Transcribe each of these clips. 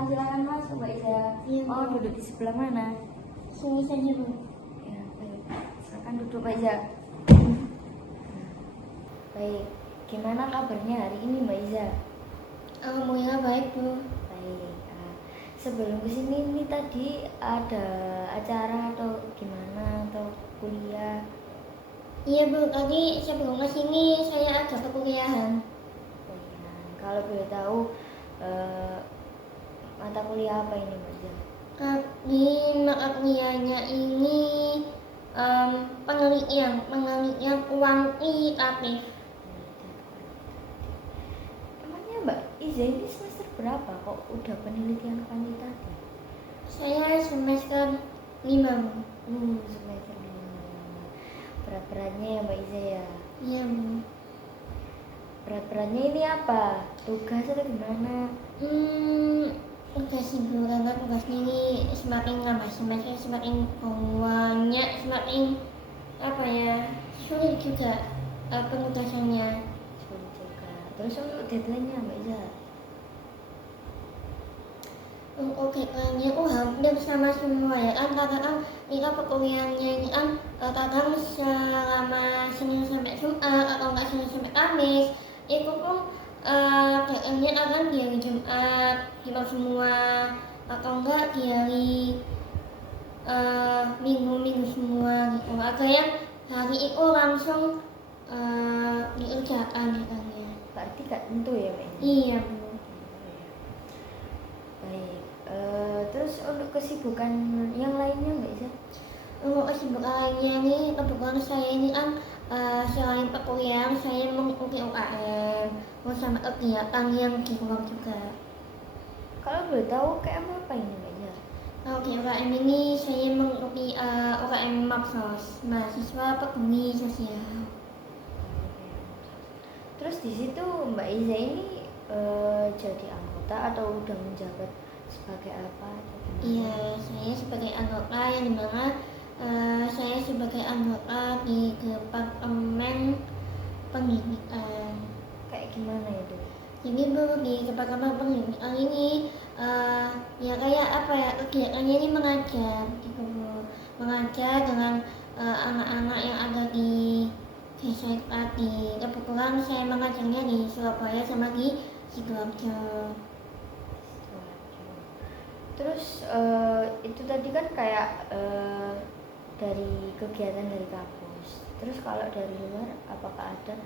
silakan masuk Mbak Iza. Iya, Oh, Bu. duduk di sebelah mana? Sini saja, Bu. Ya, baik. Silakan duduk Mbak Iza. Baik, gimana kabarnya hari ini Mbak Iza? Alhamdulillah baik, Bu. Baik. Sebelum kesini ini tadi ada acara atau gimana atau kuliah? Iya, Bu. Tadi sebelum ke sini saya ada perkuliahan. Kuliah. Kalau boleh tahu mata kuliah apa ini Mbak Iza? Di mata kuliahnya ini penelitian kuantitatif. Emangnya Mbak Iza ini semester berapa kok udah penelitian kuantitatif? Saya semester 5, Bu. Semester 5. Berat-beratnya ya Mbak Iza ya? Iya, Bu. Berat-beratnya ini apa? Tugas atau gimana? Udah sih, Bu, karena tugasnya ini semakin lama semester semakin banyak, semakin sulit juga penugasannya. Sulit juga. Terus untuk deadline-nya Mbak Iza? Untuk deadline-nya hampir sama semua ya kan, kadang kita perkuliahannya ini kan kadang selama Senin sampai Jumat atau enggak Senin sampai Kamis, itu pun deadline-nya akan di hari Jumat kita semua, atau enggak di hari minggu semua gitu. Ada yang hari itu langsung dikerjakan deadline-nya. Berarti gak tentu ya Mbak Iza? Iya, Bu. Baik. Terus untuk kesibukan yang lainnya Mbak Iza? Untuk kesibukan lainnya nih, kebetulan saya ini kan selain perkuliahan saya mengikuti UKM bersama kegiatan yang di luar juga. Kalau boleh tahu UKM apa ini Mbak Iza? Kalau di UKM ini saya mengikuti UKM Mapsos, mahasiswa peduli sosial. Terus di situ Mbak Iza ini jadi anggota atau udah menjabat sebagai apa? Iya, saya sebagai anggota yang dimana saya sebagai anggota di Departemen Pendidikan. Kayak gimana itu? Jadi Bu, di Departemen Pendidikan ini ya kayak kegiatannya ini mengajar gitu Bu. Mengajar dengan anak-anak yang ada di desa tadi. Kebetulan saya mengajarnya di Surabaya sama di Sidoarjo. Terus itu tadi kan kayak dari kegiatan dari kampus. Terus kalau dari luar apakah ada?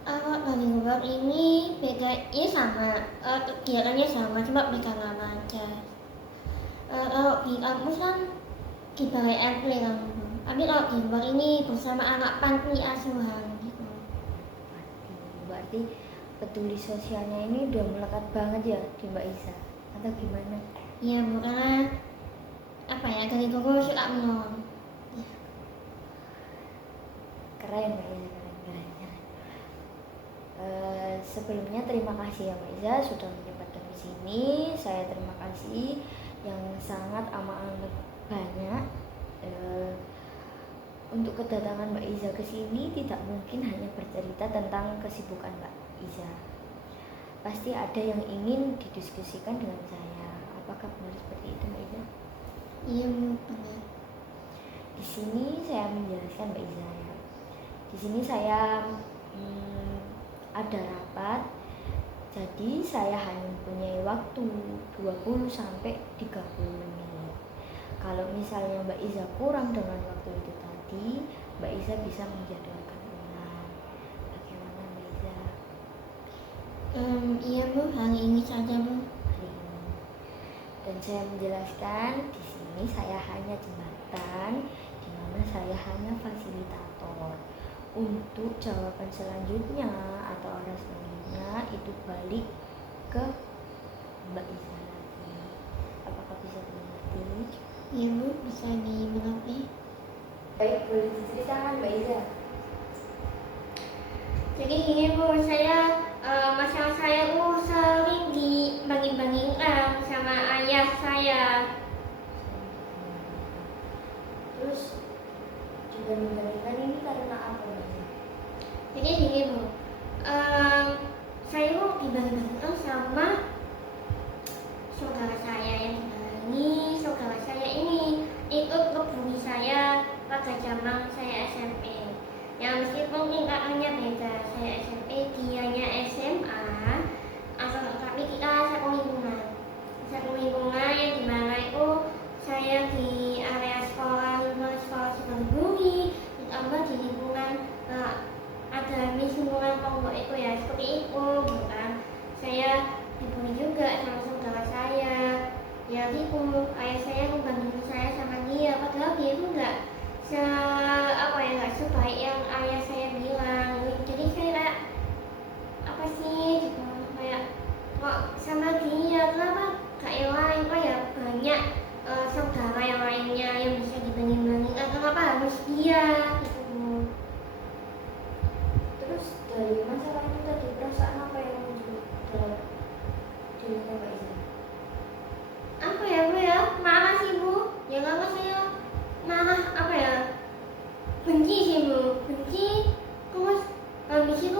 Kalau dari luar ini beda, ini sama, kegiatannya sama, cuma beda nama aja. Kalau di kampus kan di balai RT kan, tapi kalau di luar ini bersama anak panti asuhan gitu. Berarti peduli sosialnya ini udah melekat banget ya di Mbak Iza atau gimana? Iya Bu, karena dari dulu suka menolong. Keren Mbak Iza, keren. Sebelumnya terima kasih ya Mbak Iza sudah menyempatkan di sini. Saya terima kasih yang sangat amat banyak. Untuk kedatangan Mbak Iza ke sini tidak mungkin hanya bercerita tentang kesibukan Mbak Iza. Pasti ada yang ingin didiskusikan dengan saya. Apakah benar seperti itu Mbak Iza? Iya Bu, benar. Di sini saya menjelaskan Mbak Iza ya. Di sini saya ada rapat. Jadi saya hanya punya waktu 20 sampai 30 menit. Kalau misalnya Mbak Iza kurang dengan waktu itu tadi, Mbak Iza bisa menjadwalkan ulang. Bagaimana Mbak Iza? Iya Bu, hari ini saja Bu. Hari ini. Dan saya menjelaskan di sini saya hanya jembatan, di mana saya hanya fasilitator. Untuk jawaban selanjutnya atau arah selanjutnya itu balik ke Mbak Iza lagi. Apakah bisa dimengerti? Iya Bu, bisa dimengerti. Baik, boleh diceritakan Mbak Iza? Jadi ini Bu, masalah saya sering dibanding-bandingkan sama ayah saya. Terus juga dibandingkan ini karena apa Mbak Iza? Jadi gini Bu, saya dibanding-bandingkan sama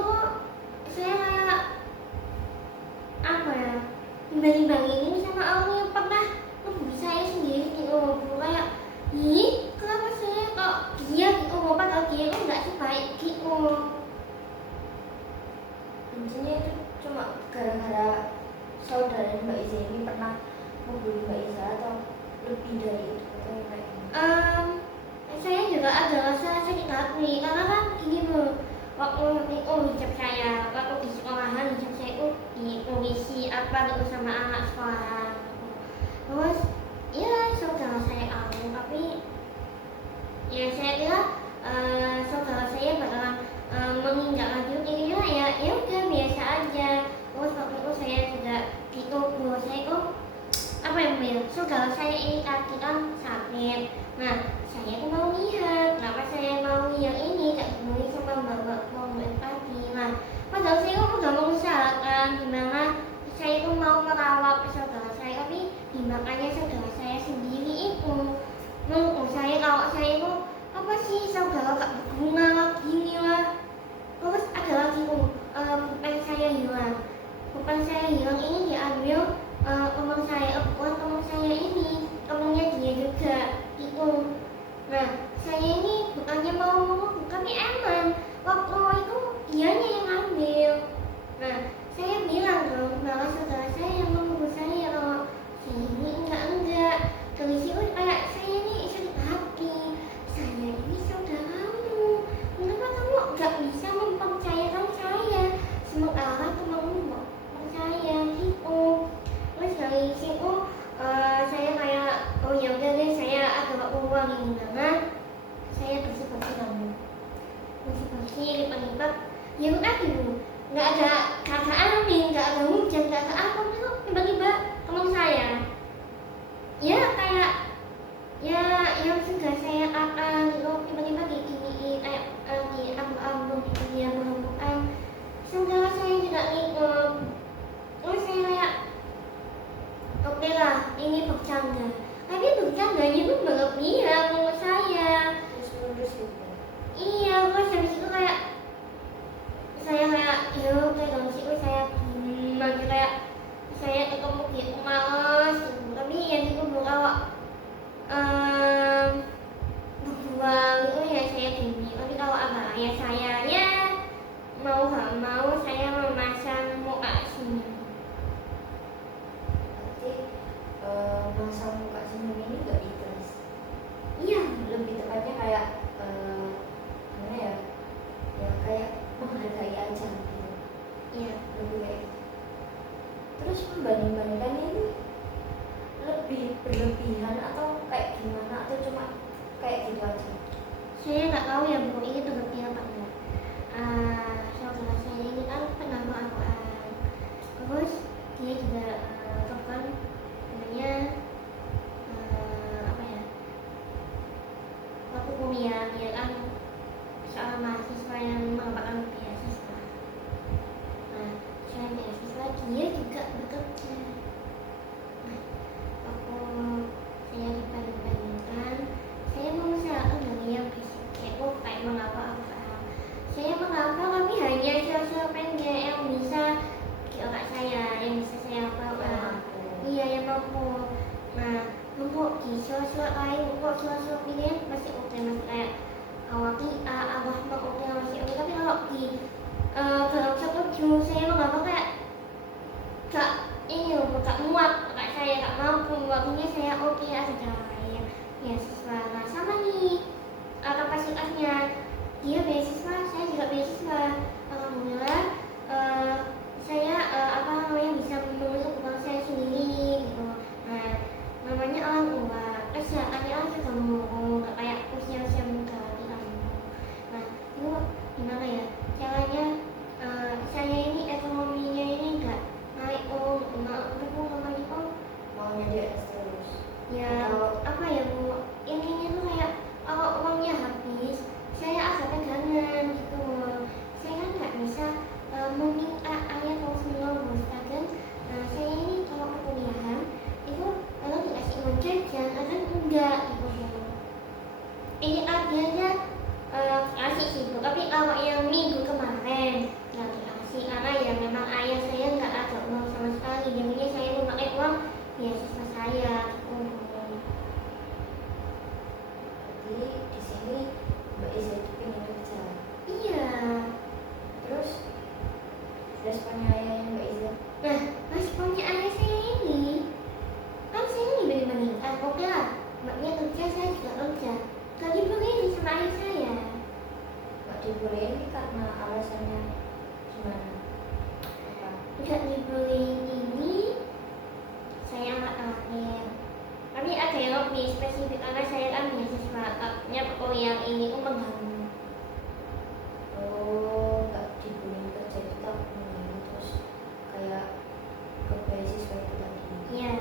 kok saya kayak apa ya, imbang-imbangin ini sama orang yang pernah ngebully saya sendiri gitu loh Bu. Kayak kenapa saya kok dia gitu loh, padahal dia itu nggak sebaik gitu. Intinya itu cuma gara-gara saudara Mbak Iza ini pernah membuli Mbak Iza atau lebih dari itu atau yang lain? Saya juga ada rasa sakit hati karena kan gini Bu, waktu itu hijab saya, waktu di sekolahan hijab saya itu dipolisi apa gitu sama anak sekolah. Terus ya saudara saya tahu, tapi ya saya kira saudara saya bakalan menindaklanjuti ya udah biasa aja. Terus waktu itu saya juga gitu bahwa saya itu apa yang bilang saudara saya ini kaki kan sakit. Nah saya itu mau lihat kenapa saya mau yang ini gak dibeli sama mbak tadi. Nah padahal saya itu udah mengusahakan gimana saya itu mau merawat saudara saya, tapi dimakannya saudara saya sendiri itu. Menurut saya kalau saya itu apa sih saudara gak berguna gini lah. Terus ada lagi pulpen saya hilang. Pulpen saya hilang ini diambil teman saya, bukan teman saya ini, temannya dia juga itu. Nah saya ini bukannya mau tapi emang waktu itu dianya yang ngambil. Nah saya bilang dong bahwa saudara saya yang menunggu saya kalau saya ini enggak. Dari situ kayak saya ini sakit hati. Saya ini saudaramu, kenapa kamu gak bisa mempercayakan saya? Sementara temanmu percaya gitu. Terus dari situ saya kayak ya udah deh, saya ada uang ini banget. Saya bersih-bersih kamu, bersih-bersih lipat-lipat. Ya udah gitu, nggak ada kata angin, nggak ada hujan, nggak ada apa itu tiba-tiba teman saya ya kayak ya yang sudah saya kata gitu tiba-tiba diginiin kayak di abu-abu gitu dia berhubungan saudara saya juga ikut. Terus saya kayak oke lah ini bercanda, tapi bercandanya itu berlebihan menurut saya. Terus gitu. Iya, terus habis itu kayak saya kayak ya udah dong sih saya aja kayak saya ketemu gitu males gitu. Tapi ya gitu Bu, kalau berdua gitu ya saya gini. Tapi kalau agak ayah saya ya mau gak mau saya memasang muka senyum. Berarti masang muka senyum ini gak ikhlas. Iya, Lebih tepatnya kayak gimana ya? Ya kayak menghargai aja gitu. iya. Lebih kayak gitu. Terus membanding-bandingkan ini lebih berlebihan atau kayak gimana atau cuma kayak gitu aja? Saya nggak tahu ya Bu, ini berlebihan apa enggak. Saudara saya ini kan penama Al-Quran. Terus dia juga kapan namanya apa ya, waktu kuliah dia kan seorang mahasiswa yang mendapatkan beasiswa. Nah selain beasiswa dia juga bekerja. Nah waktu saya dibanding-bandingkan, saya mengusahakan dari yang basic yaitu kayak mengapa Al-Quran. Saya mengapa tapi hanya sel-sel pendek yang bisa di otak saya, yang bisa saya hafalkan. Iya yang mampu. Nah untuk di sel-sel lain, untuk sel-sel pilihan masih oke, masih kayak Al-Waqi'ah, Ar-Rahman oke masih oke. Tapi kalau di dalam satu juz saya mengapa kayak gak ini loh, gak muat otak saya, gak mampu. Waktunya saya oke ada lain beasiswa. Nah sama nih kapasitasnya, dia beasiswa, saya juga beasiswa. Alhamdulillah saya apa namanya bisa memenuhi kebutuhan saya sendiri gitu. Nah namanya orang tua, kesehatannya kan sudah menurun, gak kayak usia-usia muda di kamu. Nah itu gimana ya caranya saya ini ekonominya ini gak naik namanya Maunya di atas terus. ya Atau apa ya Bu, intinya tuh kayak kalau uangnya habis saya agak pegangan gitu. Saya kan responnya ayahnya Mbak Iza? Nah, responnya ayah saya ini, kan saya ini dibanding-bandingkan, oke lah, mbaknya kerja, saya juga kerja. Gak dibolehin sama ayah saya. Nggak dibolehin karena alasannya gimana? Apa? Gak dibolehin ini, saya anak terakhir. Tapi ada yang lebih spesifik karena saya kan beasiswa, takutnya yang ini mengganggu. Oh, nggak dibolehin kerja itu tak mengganggu terus kayak ke beasiswa itu tadi. Iya.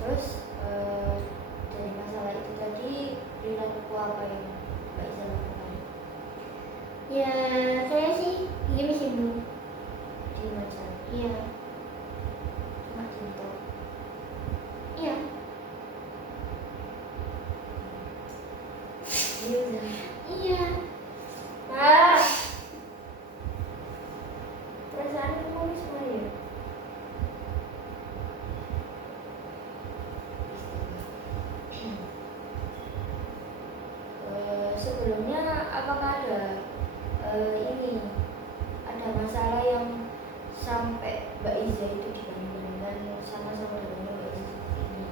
Terus dari masalah itu tadi perilaku apa yang Mbak Iza lakukan? Ya, saya sih diem sih Bu. Di aja, Iya. cuma cinta. Iya. Iya udah. Iya. Ah, perasaan kamu semua ya? Sebelumnya apakah ada ini ada masalah yang sampai Mbak Iza itu dibanding-bandingkan sama saudaranya Mbak Iza seperti ini?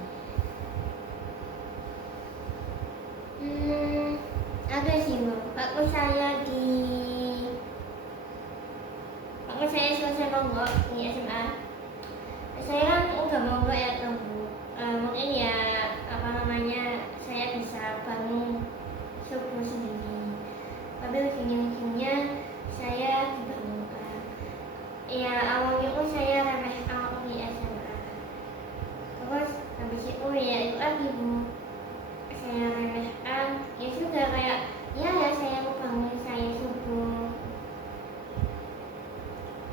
Ada sih Bu. Waktu saya selesai mogok di SMA, saya kan udah mogok ya tuh Bu. Mungkin ya apa namanya, saya bisa bangun subuh sendiri. Tapi ujung-ujungnya saya dibangunkan. Ya awalnya pun saya remeh awal di SMA. Terus habis itu ya itu lagi Bu, saya remehkan. Ya sudah kayak ya saya mau bangun saya subuh.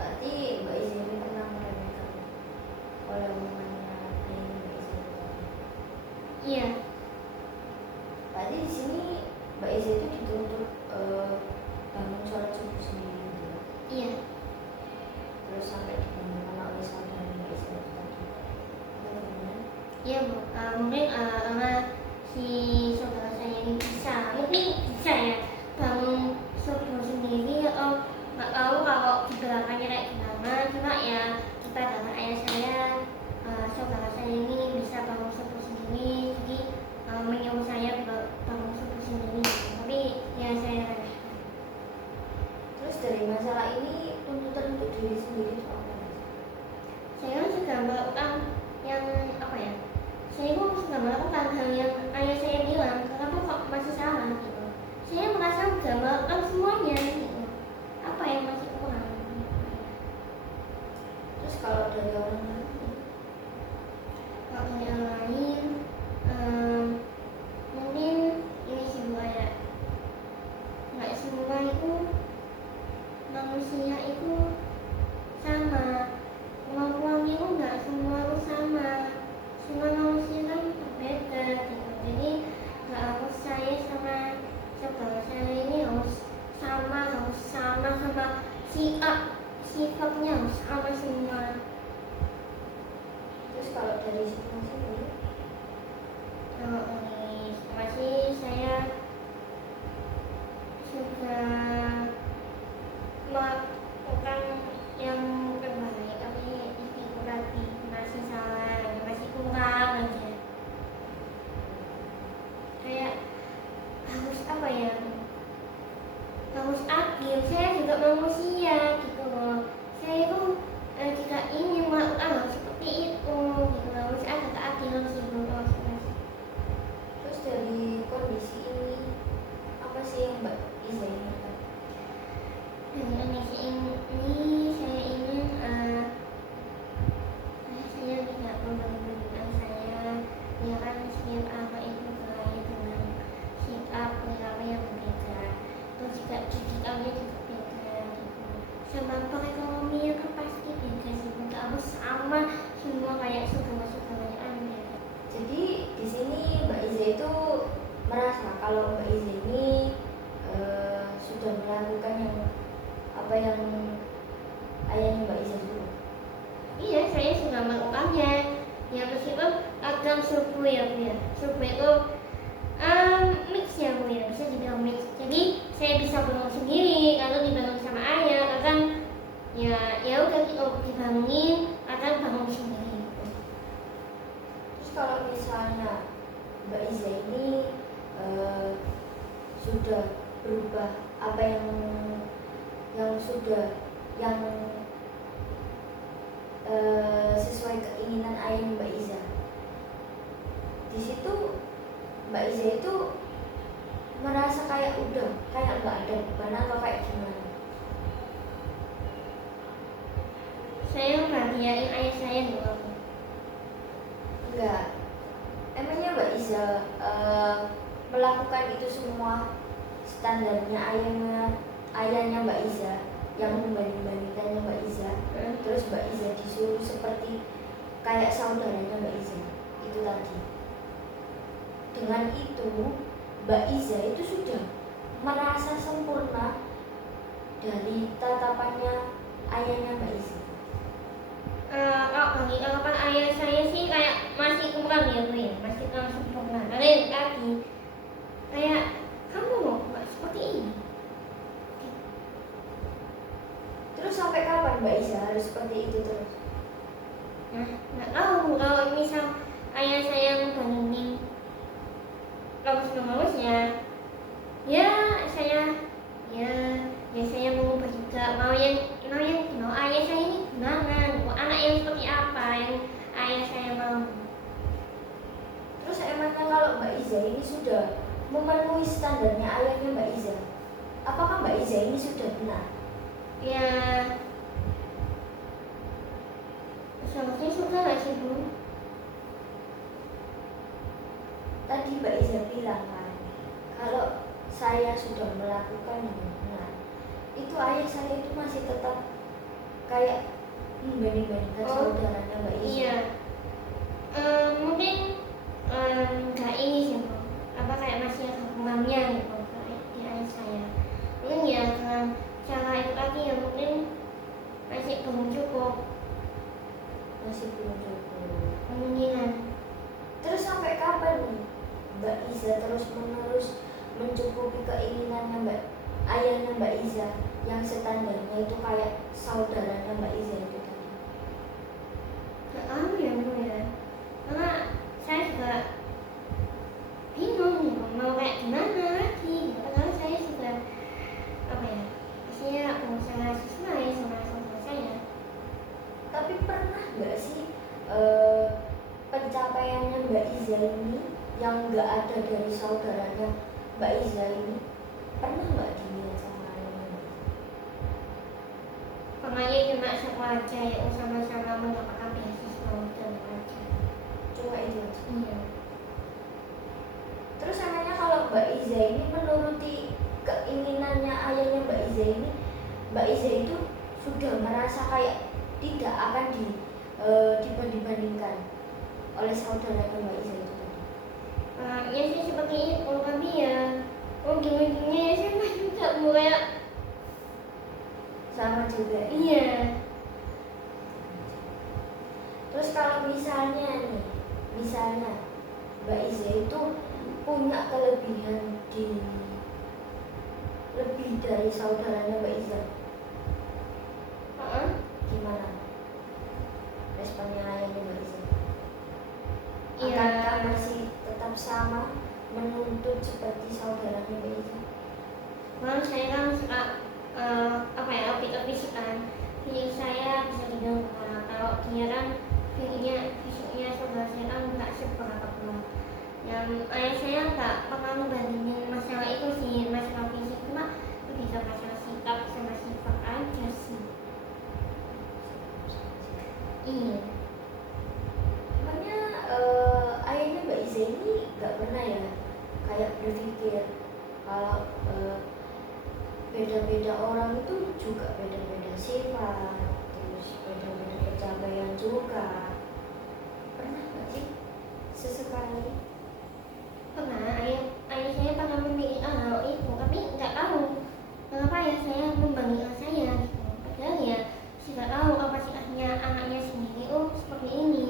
Berarti Mbak Iza ini pernah meremehkan oleh omongannya ayahnya Mbak Iza itu tadi. Iya. Berarti di sini Mbak Iza itu dituntut bangun sholat subuh sendiri gitu ya? Iya. Terus sampai dibangunkan oleh saudara Mbak Iza itu tadi. Bagaimana? Iya Bu. Mungkin karena si saudara saya ini mungkin bisa ya bangun subuh sendiri, atau nggak tahu kalau di belakangnya kayak gimana. Cuma ya kita adalah ayah saya, saudara saya ini bisa bangun subuh sendiri, jadi menyuruh saya bangun subuh sendiri. Tapi ya saya remehkan. Terus dari masalah ini tuntutan untuk diri sendiri itu apa? Saya sudah melakukan yang apa ya? Saya pun sudah melakukan hal yang ayah saya bilang, kenapa kok masih salah gitu. Saya merasa sudah melakukan semuanya gitu. Apa yang masih kurang? Terus kalau dari orang lain? Kalau dari yang lain, mungkin ini sih Bu, ya nggak semua itu manusia itu sama. Kemampuannya itu nggak semua itu sama. Semua manusia kan berbeda gitu. Jadi nggak harus saya sama saudara saya ini harus sama sifatnya harus sama semua. Terus kalau dari situasi ini? Kalau ini masih saya sudah melakukan yang terbaik, tapi itu tadi masih salah, masih kurang aja. Kayak harus apa ya? Harus adil. Saya juga manusia gitu loh. Saya itu jika ingin melakukan hal seperti itu gitu, harus ada keadilan sih Bu. Terus dari kondisi ini apa sih yang Mbak Iza inginkan? Dengan misi ini saya ingin saya tidak membandingkan saya, ya kan setiap anak itu berlari dengan sikap perilaku yang berbeda, terus juga didikannya juga beda gitu. Sama perekonomian kan pasti beda sih, nggak harus sama semua kayak saudara-saudaranya Anda. Jadi di sini Mbak Iza itu merasa kalau Mbak Iza ini sudah melakukan yang apa yang ayahnya Mbak Iza suruh. Iya, saya sudah melakukannya. Ya meskipun agak subuh ya Bu ya. Subuh itu mix ya Bu ya, bisa dibilang mix. Jadi saya bisa bangun sendiri, kalau dibangun sama ayah, kadang sudah yang sesuai keinginan ayah Mbak Iza. Di situ Mbak Iza itu merasa kayak udah kayak nggak ada beban atau kayak gimana? Saya bahagiain ayah saya dulu. Enggak. Emangnya Mbak Iza melakukan itu semua standarnya ayahnya Mbak Iza yang membanding-bandingkannya Mbak Iza, terus Mbak Iza disuruh seperti kayak saudaranya Mbak Iza itu tadi. Dengan itu Mbak Iza itu sudah merasa sempurna dari tatapannya ayahnya Mbak Iza. Kalau bagi anggapan ayah saya sih kayak masih kurang ya Bu ya, masih kurang sempurna. Lain lagi kayak kamu mau nggak seperti ini. Terus sampai kapan Mbak Iza harus seperti itu terus? Nah, nggak tahu kalau misal ayah saya membandingin terus ya saya mau ubah juga, mau ayah saya ini gimana, mau anak yang seperti apa yang ayah saya mau. Terus emangnya kalau Mbak Iza ini sudah memenuhi standarnya ayahnya Mbak Iza, apakah Mbak Iza ini sudah benar? Ya seharusnya sudah nggak sih Bu? Tadi Mbak Iza bilang kan, kalau saya sudah melakukan dengan benar, itu ayah saya itu masih tetap kayak membanding-bandingkan saudaranya Mbak Iza. Iya. Mungkin nggak ini sih Bu, apa kayak masih ada kurangnya gitu kayak di ayah saya. Mungkin ya dengan cara itu lagi ya mungkin masih belum cukup. Kemungkinan. Terus sampai kapan nih Mbak Iza terus menerus mencukupi keinginannya ayahnya Mbak Iza yang standarnya itu kayak saudaranya Mbak Iza itu tadi? Nggak tahu ya Bu ya, karena saya juga bingung gitu, mau kayak gimana lagi gitu. Padahal saya sudah pastinya berusaha sesuai sama saudara saya. Tapi pernah nggak sih pencapaiannya Mbak Iza ini yang nggak ada dari saudaranya Mbak Iza ini, pernah nggak dilihat sama ayahnya? Pokoknya cuma satu aja ya, sama-sama mendapatkan beasiswa dan aja. Cuma itu aja. Iya. Terus emangnya kalau Mbak Iza ini menuruti keinginannya ayahnya Mbak Iza ini, Mbak Iza itu sudah merasa kayak tidak akan dibanding-bandingkan oleh saudaranya Mbak Iza itu tadi? Ya sih seperti itu, tapi ya ujung-ujungnya ya sama juga Bu, kayak sama juga. iya. Terus kalau misalnya Mbak Iza itu punya kelebihan lebih dari saudaranya Mbak Iza, gimana responnya ayahnya Mbak Iza? Iya. Akankah masih tetap sama menuntut seperti saudaranya Mbak Iza? Malah saya kan suka opik-opik kan, feeling saya bisa dibilang kalau dia kan fisiknya saudara saya kan nggak seberapa pula. Yang ayah saya nggak pernah membandingin masalah itu sih, masalah fisik, cuma lebih ke masalah sikap sama sifat aja sih. Iya. Makanya ayahnya Mbak Iza ini nggak pernah ya kayak berpikir kalau beda-beda orang itu juga beda-beda sifat, terus beda-beda pencapaian juga. Pernah nggak sih sesekali? Pernah, ayah saya pernah memilih hal itu, tapi nggak tahu kenapa ayah saya membandingkan saya gitu. Padahal ya sudah tahu kapasitasnya anaknya sendiri seperti ini.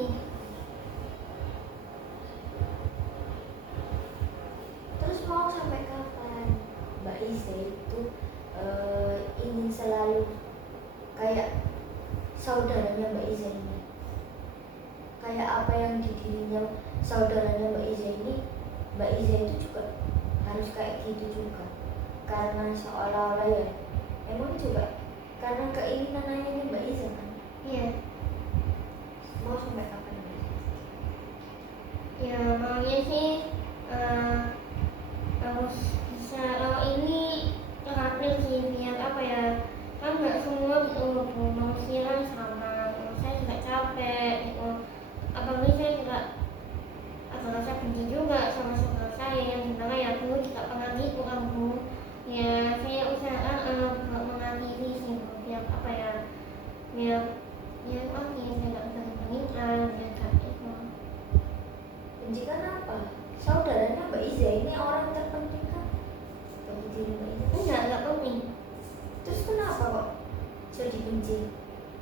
Terus mau sampai kapan Mbak Iza itu ingin selalu kayak saudaranya Mbak Iza ini? Kayak apa yang di dirinya saudaranya Mbak Iza ini, Mbak Iza itu juga harus kayak gitu juga. Karena seolah-olah ya emang juga Karena keinginan ayahnya Mbak Iza kan. Iya. Mau sampai kapan Mbak Iza? Ya maunya sih harus bisa kalau ini terakhir sih, biar apa ya, kan nggak semua gitu manusia kan sama. Saya juga capek gitu, apalagi saya juga ada rasa benci juga sama saudara saya yang dimana ya dulu juga pernah gitu kan Bu. Ya saya usahakan mengakhiri sih Bu, biar apa ya, biar oke saya nggak bisa mengingat biar gak itu. Benci apa? Saudaranya Mbak Iza ini orang terpenting kan? Bagi diri Mbak Iza. Enggak penting. Terus kenapa kok jadi benci?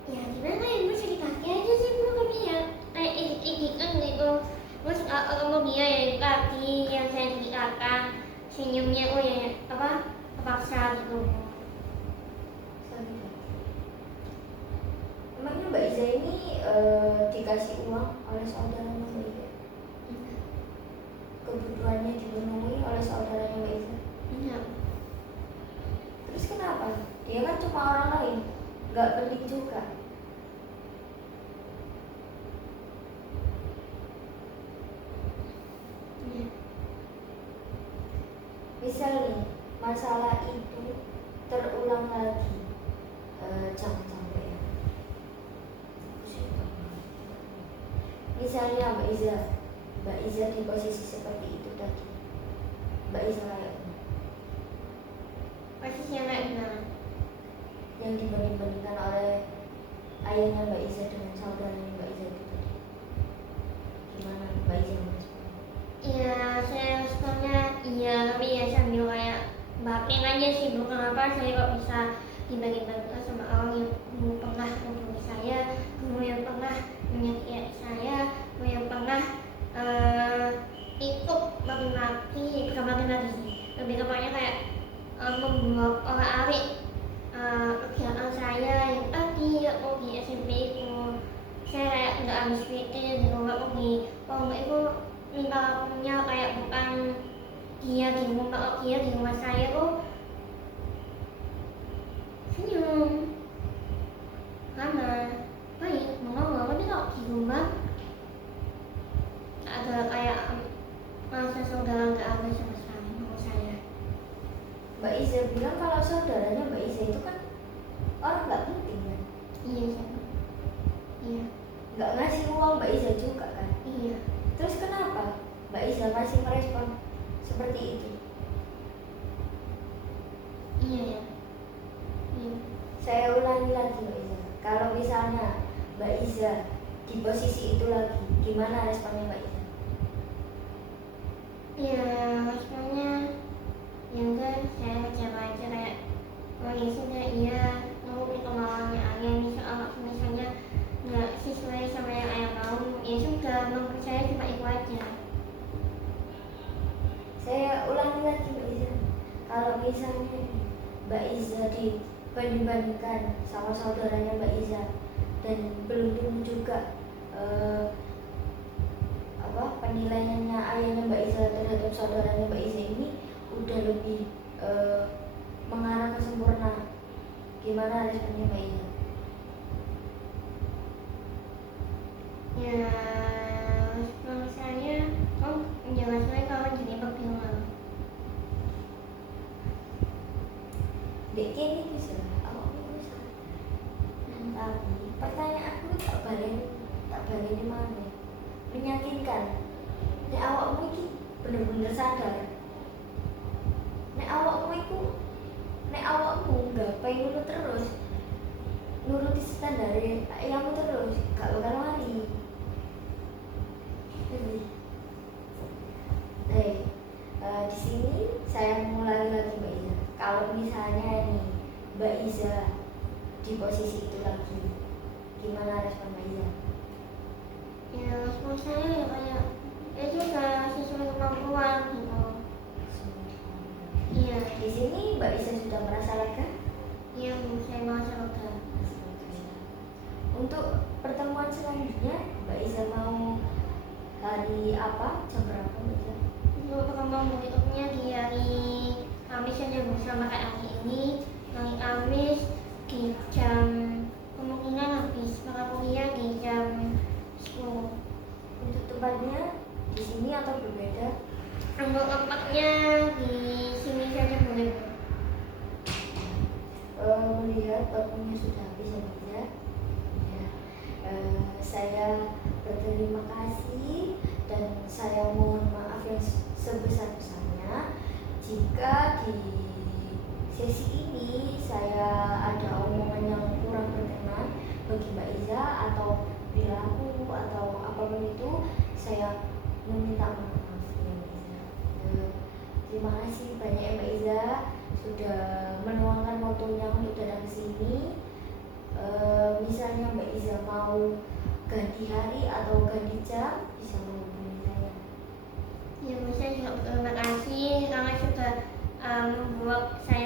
Ya gimana ya, gue cari kaki aja sih bro, kami ya kan gitu. Terus kalau dia ya kaki yang saya ceritakan, senyumnya oh ya apa terpaksa gitu. Emangnya Mbak Iza ini dikasih uang oleh saudaranya Mbak Iza? Kebutuhannya dipenuhi oleh saudaranya Mbak Iza? Enggak. Terus kenapa? Dia kan cuma orang lain, nggak penting juga. Iya. Misal nih, masalah itu terulang lagi, jangan sampai ya. Misalnya Mbak Iza di posisi seperti itu tadi, Mbak Iza kayak Posisi yang kayak gimana? yang dibanding-bandingkan oleh ayahnya Mbak Iza dengan saudaranya Mbak Iza itu tadi, gimana Mbak Iza merespon? Iya, saya responnya iya, tapi ya sambil kayak batin aja sih bro, kenapa saya kok bisa dibagi-bagi sama orang yang dulu pernah membunuh saya, dulu yang pernah menyakiti saya, dulu yang pernah ikut maki-maki, bukan maki-maki sih, lebih tepatnya kayak membuat orang arik kegiatan saya yang tadi aku di SMP itu. Saya kayak nggak habis pikir gitu, nggak pergi kalau itu minta punya kayak bukan dia di rumah, dia di rumah saya tuh senyum ramah baik mengawal, tapi kalau di rumah ada kayak masa saudara nggak ada sama sekali menurut saya. Mbak Iza bilang kalau saudaranya Mbak Iza itu kan orang nggak penting kan? Iya sih. Iya. Nggak ngasih uang Mbak Iza juga kan? Iya. Terus kenapa Mbak Iza masih merespon seperti itu? Iya ya. Iya. Saya ulangi lagi Mbak Iza, kalau misalnya Mbak Iza di posisi itu lagi, gimana responnya Mbak Iza? Ya responnya ya enggak, saya kecewa aja kayak oh ya sudah iya, lalu kemauannya ayah misalnya nggak sesuai sama yang ayah mau, ya sudah menurut saya cuma itu aja. Saya ulangi lagi Mbak Iza, kalau misalnya Mbak Iza dibanding-bandingkan sama saudaranya Mbak Iza dan belum tentu juga penilaiannya ayahnya Mbak Iza terhadap saudaranya Mbak Iza ini udah lebih mengarah ke sempurna, gimana responnya Mbak Iza? Ya respon saya jangan sampai kalau jadi berbilang. Dek ini bisa, aku bisa. Tapi pertanyaanku tak balik mana? Meyakinkan. Nek awakmu iki bener-bener sadar. Nek awakmu gapai ngono terus, nuruti standar ayahmu terus, gak bakal mari. Di sini saya mengulangi lagi Mbak Iza. Kalau misalnya nih Mbak Iza di posisi itu lagi, gimana respon Mbak Iza? Ya respon saya ya kayak itu udah sesuai kemampuan gitu. Iya. Di sini Mbak Iza sudah merasa lega? Iya Bu, saya merasa lega. Untuk pertemuan selanjutnya Mbak Iza mau hari apa? Jam berapa Mbak Iza? Untuk pertemuan berikutnya di hari Kamis saja Bu, sama kayak hari ini, hari Kamis di jam kemungkinan habis maka kuliah di jam 10. Untuk tempatnya di sini atau berbeda? Untuk tempatnya di sini saja boleh Bu. Melihat waktunya sudah habis ya Bu ya. Ya, saya berterima kasih dan saya mohon maaf yang sebesar-besarnya jika di sesi ini saya ada omongan yang kurang berkenan bagi Mbak Iza atau perilaku atau apapun itu, saya meminta maaf ya Mbak Iza. Terima kasih banyak ya Mbak Iza sudah meluangkan waktunya untuk datang ke sini. Misalnya Mbak Iza mau ganti hari atau ganti jam bisa menghubungi saya. Ya Bu, saya juga berterima kasih karena sudah membuat saya